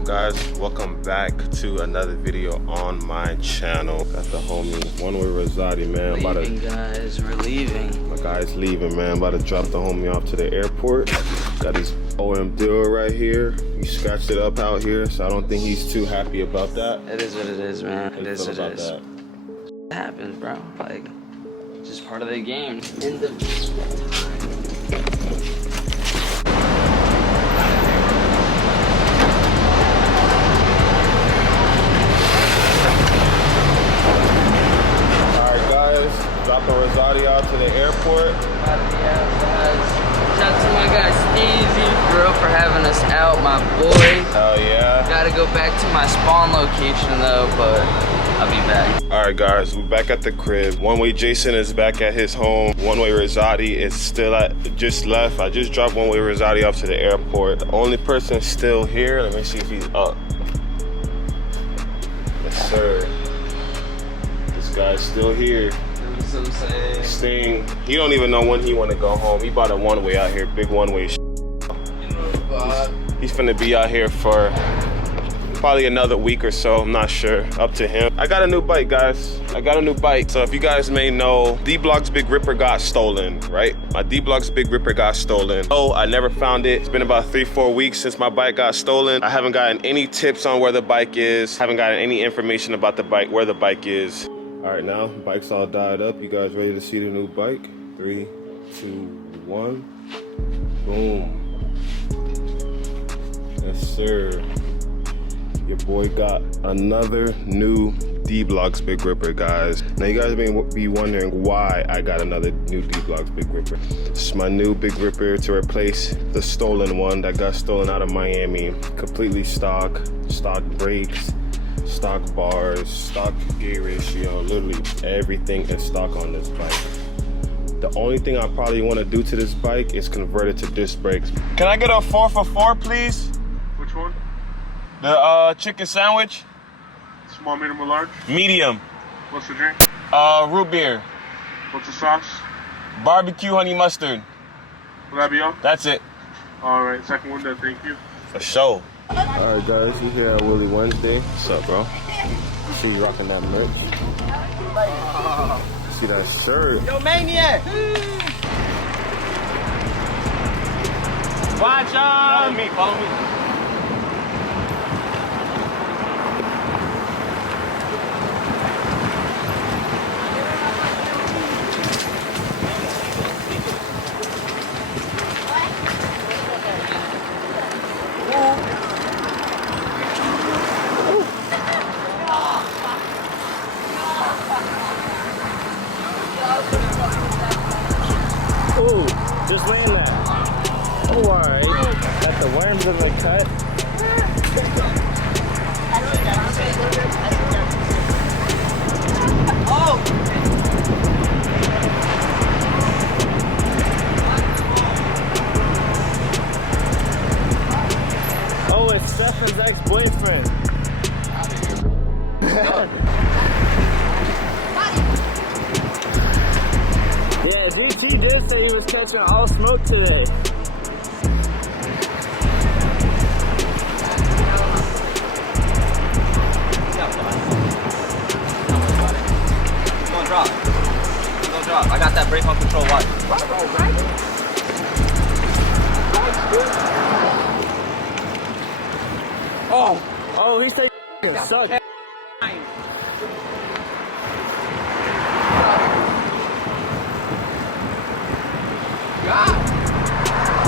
up, guys? Welcome back to another video on my channel. Got the homie One Way Rosati, man. Guys, we're leaving. My guy's leaving, man. About to drop the homie off to the airport. Got his OM deal right here. He scratched it up out here, so I don't think he's too happy about that. It is what it is, man. It is what it is. That? It happens, bro. Like, it's just part of the game. In the Dropping Rosati out to the airport. Shout out to my guy Steeezy, bro, for having us out, my boy. Hell yeah. Gotta go back to my spawn location though, but I'll be back. Alright guys, we're back at the crib. One Way Jason is back at his home. One Way Rosati is still just left. I just dropped One Way Rosati off to the airport. The only person still here, let me see if he's up. Yes sir. This guy's still here. What I'm saying. Sting, he don't even know when he want to go home. He bought a One Way out here, big One Way. He's finna be out here for probably another week or so. I'm not sure, up to him. I got a new bike, guys. I got a new bike. So if you guys may know, D-Block's Big Ripper got stolen, right? My D-Block's Big Ripper got stolen. Oh, I never found it. It's been about 3-4 weeks since my bike got stolen. I haven't gotten any tips on where the bike is. Haven't gotten any information about the bike, where the bike is. All right, now, bike's all dialed up. You guys ready to see the new bike? 3, 2, 1. Boom. Yes, sir. Your boy got another new D-Block's Big Ripper, guys. Now, you guys may be wondering why I got another new D-Block's Big Ripper. This is my new Big Ripper to replace the stolen one that got stolen out of Miami. Completely stock brakes, stock bars, stock gear ratio, literally everything is stock on this bike. The only thing I probably want to do to this bike is convert it to disc brakes. Can I get a 4 for 4, please? Which one? The chicken sandwich. Small, medium, or large? Medium. What's the drink? Root beer. What's the sauce? Barbecue honey mustard. Will that be all? That's it. All right, second window, thank you. For sure. Alright guys, we here at Willie Wednesday. What's up, bro? See you rocking that merch. See that shirt? Yo, Maniac! Watch out! Follow me. Ooh, just land that. Oh, alright. Got the worms in the cut. Oh! Oh, it's Stefan's ex-boyfriend. Yeah, GT did say he was catching all smoke today. It's gonna drop. I got that brake on control, watch. Oh, he's taking a suck.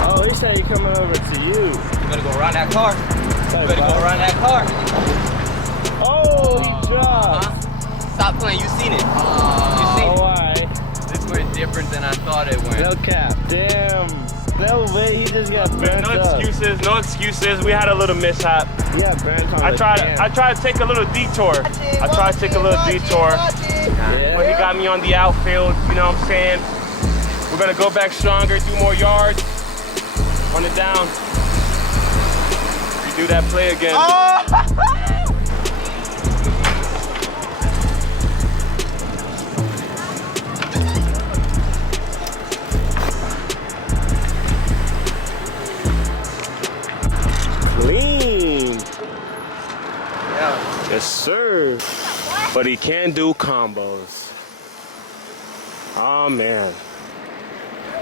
Oh, he said he coming over to you. You better go around that car. You better go around that car. Oh, he dropped. Stop playing, you seen it. You Oh, seen it. alright. This went different than I thought it went. No cap. Damn. No way, he just got burnt up. No excuses. We had a little mishap. Yeah, burnt on I tried to take a little detour. Yeah. But he got me on the outfield, you know what I'm saying? We're gonna go back stronger, do more yards, run it down. You do that play again. Yes, sir. But he can do combos. Oh, man.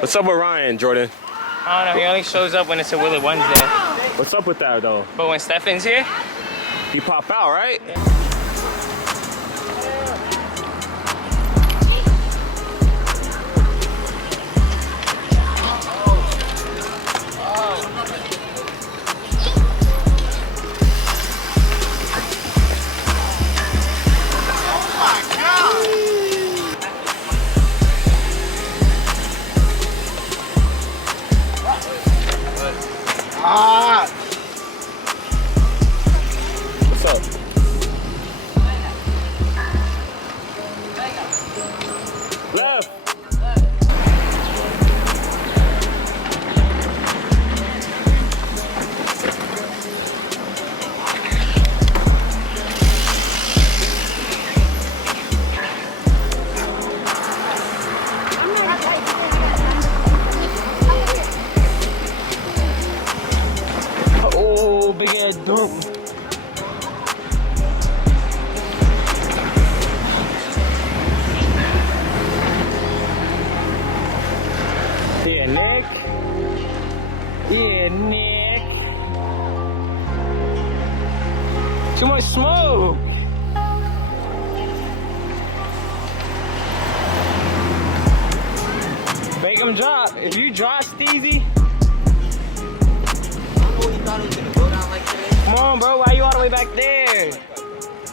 What's up with Ryan, Jordan? I don't know, he only shows up when it's a Willy Wednesday. What's up with that, though? But when Stefan's here, He pop out, right? What's up? Left. oh, big ass dump. Yeah, Nick. Yeah, Nick. Too much smoke. Make him drop. If you drop, Steezy. Come on, bro. Why you all the way back there?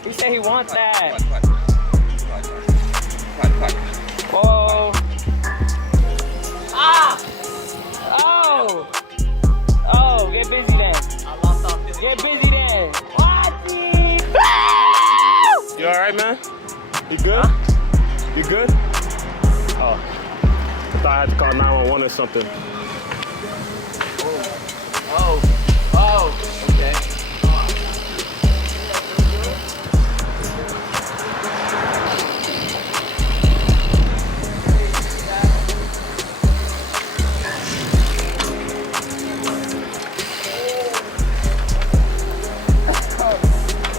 He said he wants that. Oh. Ah! Oh! Oh, get busy then. Get busy then. Watch it! You alright, man? You good? Huh? You good? Oh. I thought I had to call 911 or something. Oh, okay.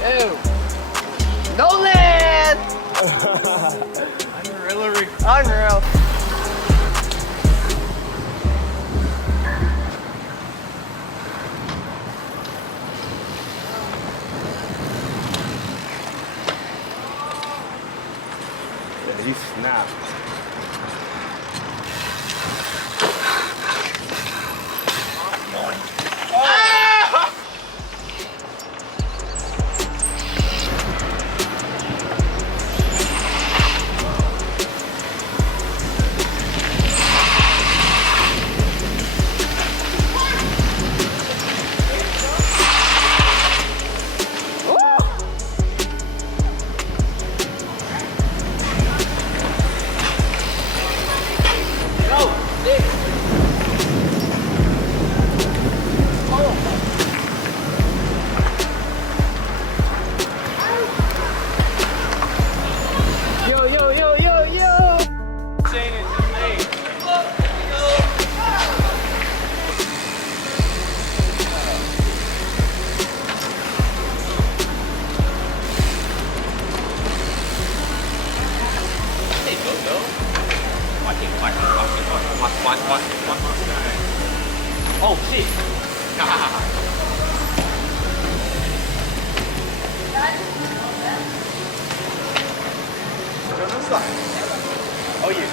Ew. Nolan! Unreal. Yeah, he snapped. Oh, shit. Oh, yeah.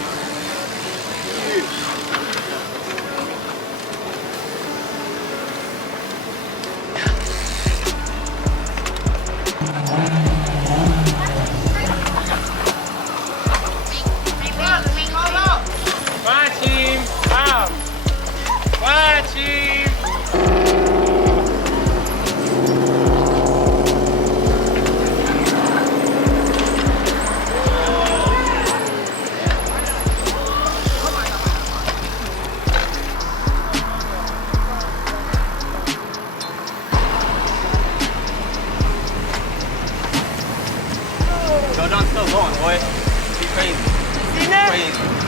My team. My team. Go down still going, boy. Be crazy. See that? Crazy.